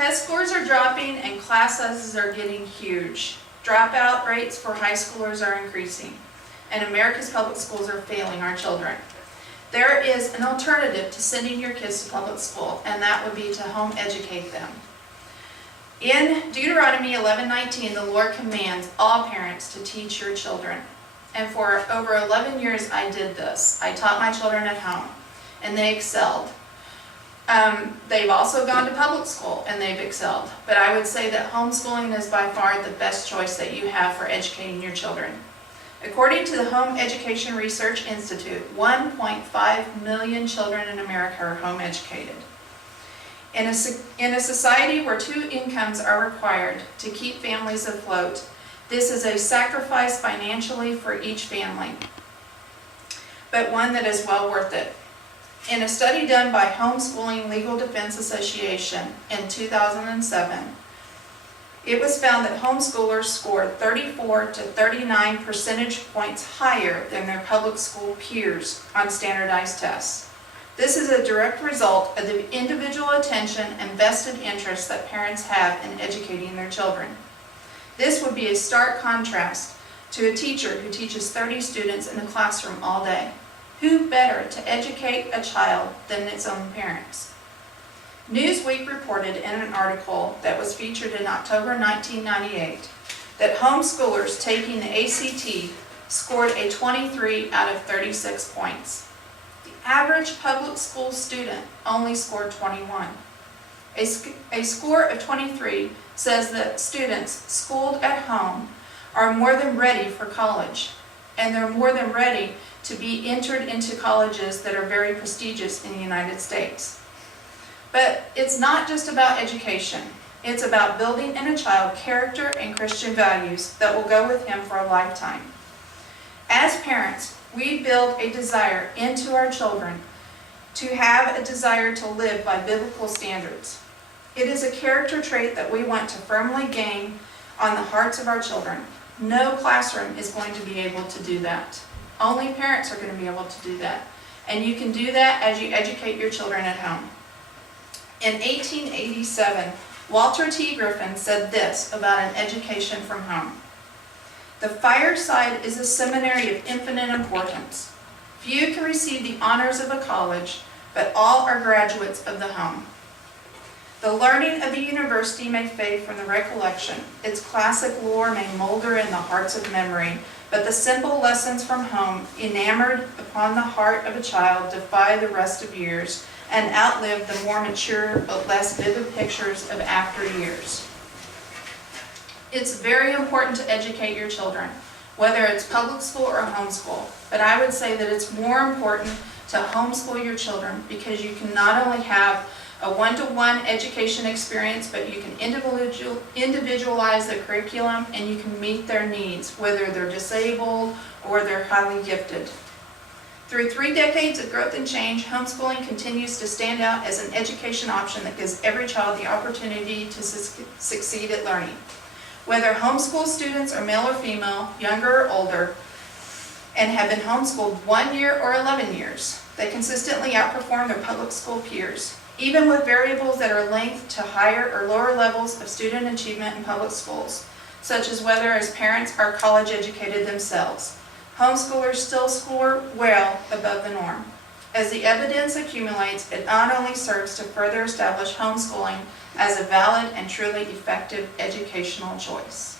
Test scores are dropping and class sizes are getting huge. Dropout rates for high schoolers are increasing, and America's public schools are failing our children. There is an alternative to sending your kids to public school, and that would be to home educate them. In Deuteronomy 11:19, the Lord commands all parents to teach your children. And for over 11 years I did this. I taught my children at home, and they excelled. They've also gone to public school, and they've excelled. But I would say that homeschooling is by far the best choice that you have for educating your children. According to the Home Education Research Institute, 1.5 million children in America are home educated. In a society where 2 incomes are required to keep families afloat, this is a sacrifice financially for each family, but one that is well worth it. In a study done by Homeschooling Legal Defense Association in 2007, it was found that homeschoolers scored 34 to 39 percentage points higher than their public school peers on standardized tests. This is a direct result of the individual attention and vested interest that parents have in educating their children. This would be a stark contrast to a teacher who teaches 30 students in the classroom all day. Who better to educate a child than its own parents? Newsweek reported in an article that was featured in October 1998 that homeschoolers taking the ACT scored a 23 out of 36 points. The average public school student only scored 21. A score of 23 says that students schooled at home are more than ready for college, and they're more than ready to be entered into colleges that are very prestigious in the United States. But it's not just about education. It's about building in a child character and Christian values that will go with him for a lifetime. As parents, we build a desire into our children to have a desire to live by biblical standards. It is a character trait that we want to firmly gain on the hearts of our children. No classroom is going to be able to do that. Only parents are going to be able to do that. And you can do that as you educate your children at home. In 1887, Walter T. Griffin said this about an education from home. The fireside is a seminary of infinite importance. Few can receive the honors of a college, but all are graduates of the home. The learning of the university may fade from the recollection. Its classic lore may molder in the hearts of memory, but the simple lessons from home, enamored upon the heart of a child, defy the rest of years and outlive the more mature but less vivid pictures of after years. It's very important to educate your children, whether it's public school or homeschool, but I would say that it's more important to homeschool your children because you can not only have a one-to-one education experience, but you can individualize the curriculum and you can meet their needs, whether they're disabled or they're highly gifted. Through 3 decades of growth and change, homeschooling continues to stand out as an education option that gives every child the opportunity to succeed at learning. Whether homeschool students are male or female, younger or older, and have been homeschooled 1 year or 11 years, they consistently outperform their public school peers, even with variables that are linked to higher or lower levels of student achievement in public schools, such as whether as parents are college educated themselves. Homeschoolers still score well above the norm. As the evidence accumulates, it not only serves to further establish homeschooling as a valid and truly effective educational choice.